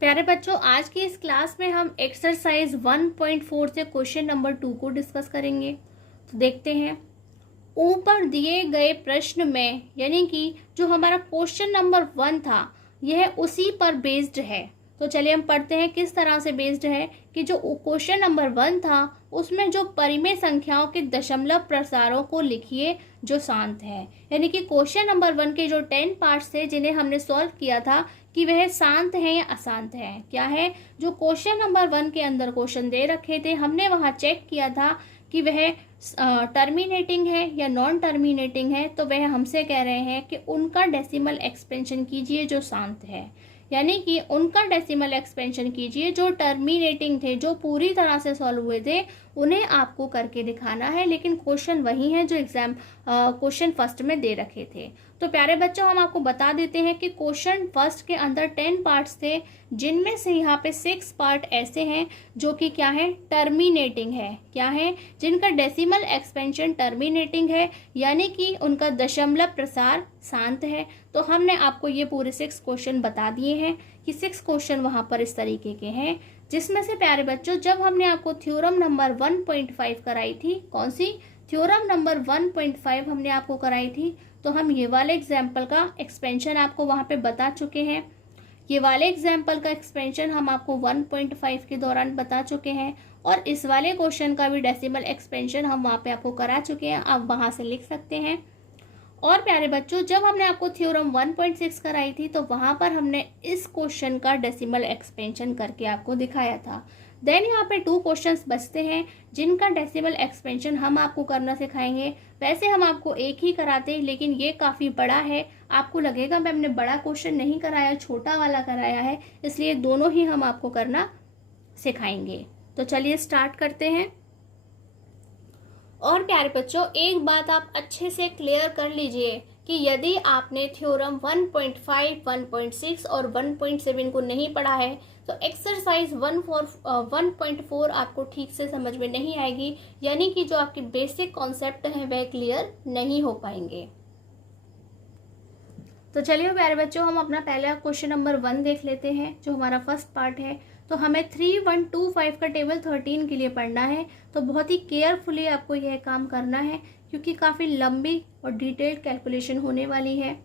प्यारे बच्चों, आज की इस क्लास में हम एक्सरसाइज 1.4 से क्वेश्चन नंबर 2 को डिस्कस करेंगे। तो देखते हैं, ऊपर दिए गए प्रश्न में यानी कि जो हमारा क्वेश्चन नंबर 1 था यह उसी पर बेस्ड है। तो चलिए हम पढ़ते हैं किस तरह से बेस्ड है कि जो क्वेश्चन नंबर 1 था उसमें जो परिमेय संख्याओं के दशमलव प्रसारों को लिखिए जो शांत है। यानी कि क्वेश्चन नंबर 1 के जो 10 पार्ट्स थे जिन्हें हमने सॉल्व किया था कि वह शांत है या अशांत है। क्या है, जो क्वेश्चन नंबर 1 के अंदर क्वेश्चन दे रखे थे हमने वहां चेक किया था कि वह टर्मिनेटिंग है या नॉन टर्मिनेटिंग है। तो वह हमसे कह रहे हैं कि उनका डेसिमल एक्सपेंशन कीजिए जो शांत है, यानी कि उनका डेसिमल एक्सपेंशन कीजिए जो टर्मिनेटिंग थे, जो पूरी तरह से सॉल्व हुए थे, उन्हें आपको करके दिखाना है। लेकिन क्वेश्चन वही है जो एग्जाम क्वेश्चन फर्स्ट में दे रखे थे। तो प्यारे बच्चों, हम आपको बता देते हैं कि क्वेश्चन फर्स्ट के अंदर 10 पार्ट्स थे, जिनमें से यहाँ पे 6 पार्ट ऐसे हैं जो कि क्या है, टर्मिनेटिंग है। क्या है, जिनका डेसिमल एक्सपेंशन टर्मिनेटिंग है, यानी कि उनका दशमलव प्रसार शांत है। तो हमने आपको ये पूरे 6 क्वेश्चन बता दिए हैं कि 6 क्वेश्चन वहां पर इस तरीके के हैं, जिसमें से प्यारे बच्चों जब हमने आपको थ्योरम नंबर 1.5 कराई थी, कौन सी थ्योरम नंबर 1.5 हमने आपको कराई थी, तो हम ये वाले एग्जाम्पल का एक्सपेंशन आपको वहां पे बता चुके हैं। ये वाले एग्जाम्पल का एक्सपेंशन हम आपको 1.5 के दौरान बता चुके हैं, और इस वाले क्वेश्चन का भी डेसिमल एक्सपेंशन हम वहां पे आपको करा चुके हैं। आप वहां से लिख सकते हैं। और प्यारे बच्चों, जब हमने आपको थ्योरम 1.6 कराई थी तो वहां पर हमने इस क्वेश्चन का डेसिमल एक्सपेंशन करके आपको दिखाया था। देन यहाँ पे 2 क्वेश्चंस बचते हैं जिनका डेसिमल एक्सपेंशन हम आपको करना सिखाएंगे। वैसे हम आपको एक ही कराते, लेकिन ये काफी बड़ा है, आपको लगेगा मैम ने बड़ा क्वेश्चन नहीं कराया, छोटा वाला कराया है, इसलिए दोनों ही हम आपको करना सिखाएंगे। तो चलिए स्टार्ट करते हैं। और प्यारे बच्चों, एक बात आप अच्छे से क्लियर कर लीजिए कि यदि आपने थ्योरम 1.5, 1.6 और 1.7 को नहीं पढ़ा है तो एक्सरसाइज 1.4 आपको ठीक से समझ में नहीं आएगी, यानी कि जो आपके बेसिक कॉन्सेप्ट हैं वह क्लियर नहीं हो पाएंगे। तो चलिए प्यारे बच्चों, हम अपना पहला क्वेश्चन नंबर 1 देख लेते हैं जो हमारा फर्स्ट पार्ट है। तो हमें 3125 का टेबल 13 के लिए पढ़ना है। तो बहुत ही केयरफुली आपको यह काम करना है क्योंकि काफ़ी लंबी और डिटेल्ड कैलकुलेशन होने वाली है।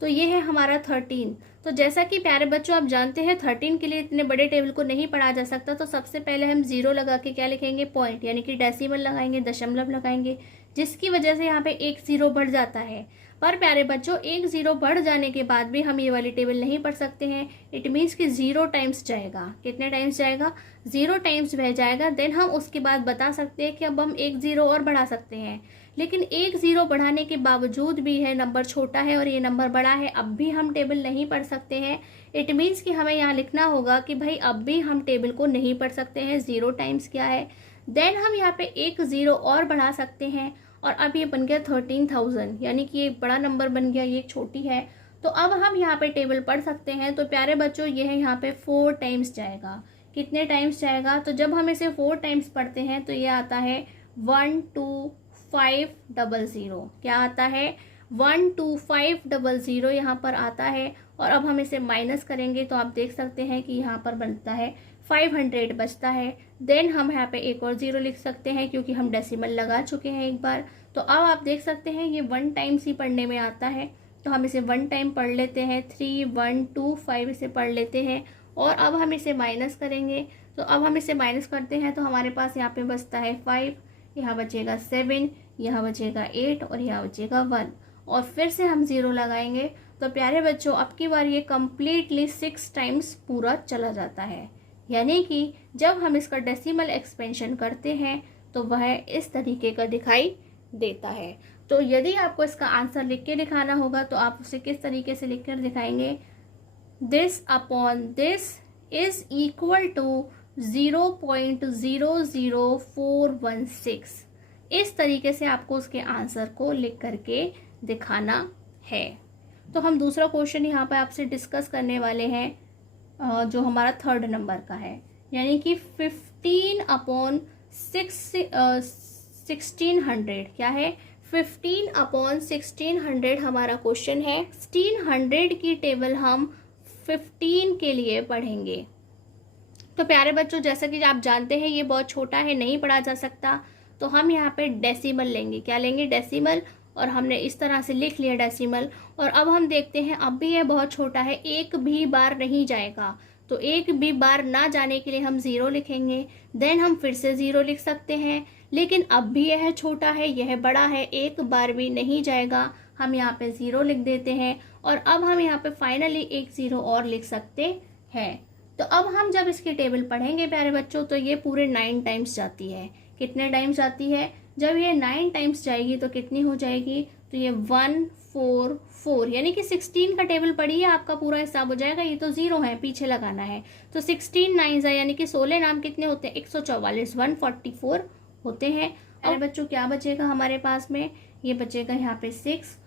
तो ये है हमारा 13। तो जैसा कि प्यारे बच्चों आप जानते हैं 13 के लिए इतने बड़े टेबल को नहीं पढ़ा जा सकता, तो सबसे पहले हम 0 लगा के क्या लिखेंगे, पॉइंट, यानी कि डेसिमल लगाएंगे, दशमलव लगाएंगे, जिसकी वजह से यहाँ पे 1 0 बढ़ जाता है। पर प्यारे बच्चों 1 0 बढ़ जाने के बाद भी हम ये वाली टेबल नहीं पढ़ सकते हैं। इट मीन्स कि 0 टाइम्स जाएगा। कितने टाइम्स जाएगा, 0 टाइम्स वह जाएगा। देन हम उसके बाद बता सकते हैं कि अब हम 1 0 और बढ़ा सकते हैं, लेकिन 1 0 बढ़ाने के बावजूद भी है नंबर छोटा है और ये नंबर बड़ा है, अब भी हम टेबल नहीं पढ़ सकते हैं। इट मीन्स कि हमें यहाँ लिखना होगा कि भाई अब भी हम टेबल को नहीं पढ़ सकते हैं, 0 टाइम्स क्या है। देन हम यहाँ पे 1 0 और बढ़ा सकते हैं, और अब ये बन गया 13,000, यानी कि एक बड़ा नंबर बन गया, ये एक छोटी है। तो अब हम यहाँ पे टेबल पढ़ सकते हैं। तो प्यारे बच्चों ये है यहाँ पे 4 टाइम्स जाएगा। कितने टाइम्स जाएगा, तो जब हम इसे 4 टाइम्स पढ़ते हैं तो ये आता है 12500। क्या आता है, 12500 यहाँ पर आता है। और अब हम इसे माइनस करेंगे तो आप देख सकते हैं कि यहाँ पर बनता है 500 बचता है। देन हम यहाँ पे एक और 0 लिख सकते हैं क्योंकि हम डेसिमल लगा चुके हैं एक बार। तो अब आप देख सकते हैं ये 1 टाइम्स ही पढ़ने में आता है, तो हम इसे 1 टाइम पढ़ लेते हैं। 3125 इसे पढ़ लेते हैं, और अब हम इसे माइनस करेंगे। तो अब हम इसे माइनस करते हैं तो हमारे पास यहाँ पे बचता है 5, यहाँ बचेगा 7, यहाँ बचेगा 8 और यहाँ बचेगा 1, और फिर से हम 0 लगाएंगे। तो प्यारे बच्चों अब की बार ये कम्प्लीटली 6 टाइम्स पूरा चला जाता है, यानी कि जब हम इसका डेसिमल एक्सपेंशन करते हैं तो वह इस तरीके का दिखाई देता है। तो यदि आपको इसका आंसर लिख के दिखाना होगा तो आप उसे किस तरीके से लिख कर दिखाएंगे, this upon this is equal to 0.00416। इस तरीके से आपको उसके आंसर को लिख करके दिखाना है। तो हम दूसरा क्वेश्चन यहाँ पर आपसे डिस्कस करने वाले हैं जो हमारा 3rd नंबर का है, यानी कि 15/1600। क्या है, 15/1600 हमारा क्वेश्चन है। 1600 की टेबल हम 15 के लिए पढ़ेंगे। तो प्यारे बच्चों, जैसा कि आप जानते हैं ये बहुत छोटा है, नहीं पढ़ा जा सकता, तो हम यहाँ पे डेसिमल लेंगे। क्या लेंगे? डेसिमल। और हमने इस तरह से लिख लिया डेसिमल। और अब हम देखते हैं, अब भी यह बहुत छोटा है, एक भी बार नहीं जाएगा, तो एक भी बार ना जाने के लिए हम 0 लिखेंगे। देन हम फिर से 0 लिख सकते हैं, लेकिन अब भी यह छोटा है, यह बड़ा है, एक बार भी नहीं जाएगा, हम यहाँ पे 0 लिख देते हैं। और अब हम यहाँ पे फाइनली एक 0 और लिख सकते हैं। तो अब हम जब इसकी टेबल पढ़ेंगे प्यारे बच्चों, तो ये पूरे 9 टाइम्स जाती है। कितने टाइम्स जाती है? जब ये 9 टाइम्स जाएगी तो कितनी हो जाएगी? तो ये 1 4 4, यानी कि 16 का टेबल पढ़िए, आपका पूरा हिसाब हो जाएगा। ये तो 0 है, पीछे लगाना है, तो 16 9 यानी कि 16 नाम कितने होते हैं? 144, 144 होते हैं। और बच्चों क्या बचेगा हमारे पास में? ये बचेगा यहाँ पे 6,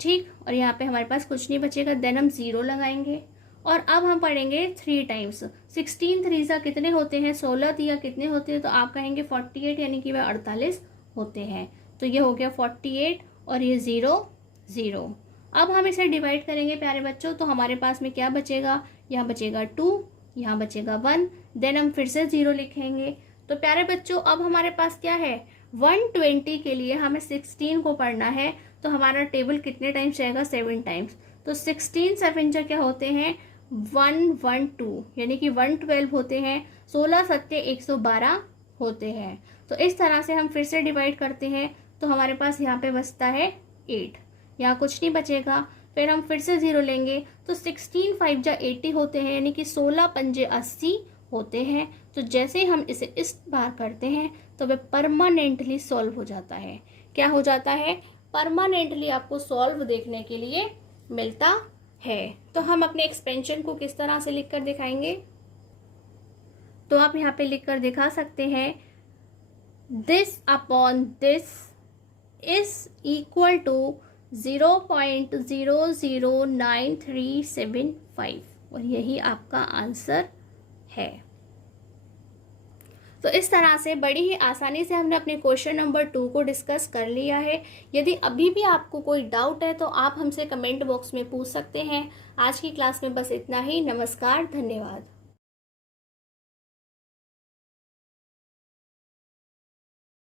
ठीक, और यहाँ पे हमारे पास कुछ नहीं बचेगा। देन हम 0 लगाएंगे। और अब हम पढ़ेंगे 3 टाइम्स। 16 3 कितने होते हैं? 16 3 कितने होते हैं? तो आप कहेंगे 48, यानी कि वह 48 होते हैं। तो ये हो गया 48 और ये 0 0। अब हम इसे डिवाइड करेंगे प्यारे बच्चों, तो हमारे पास में क्या बचेगा? यहाँ बचेगा 2, यहाँ बचेगा 1। देन हम फिर से 0 लिखेंगे। तो प्यारे बच्चों, अब हमारे पास क्या है? 120 के लिए हमें 16 को पढ़ना है, तो हमारा टेबल कितने टाइम्स जाएगा? 7 टाइम्स। तो 16 7 क्या होते हैं? 112, यानी कि 112 होते हैं। 16 7 112 होते हैं। तो इस तरह से हम फिर से डिवाइड करते हैं, तो हमारे पास यहाँ पे बचता है 8, यहाँ कुछ नहीं बचेगा। फिर हम फिर से 0 लेंगे, तो 16 5 80 होते हैं, यानी कि 16 5 80 होते हैं। तो जैसे ही हम इसे इस बार करते हैं तो वह परमानेंटली सॉल्व हो जाता है। क्या हो जाता है? परमानेंटली आपको सॉल्व देखने के लिए मिलता है। तो हम अपने एक्सपेंशन को किस तरह से लिखकर दिखाएंगे? तो आप यहाँ पे लिखकर दिखा सकते हैं, this upon this is equal to 0.009375, और यही आपका आंसर है। तो इस तरह से बड़ी ही आसानी से हमने अपने क्वेश्चन नंबर 2 को डिस्कस कर लिया है। यदि अभी भी आपको कोई डाउट है तो आप हमसे कमेंट बॉक्स में पूछ सकते हैं। आज की क्लास में बस इतना ही। नमस्कार, धन्यवाद।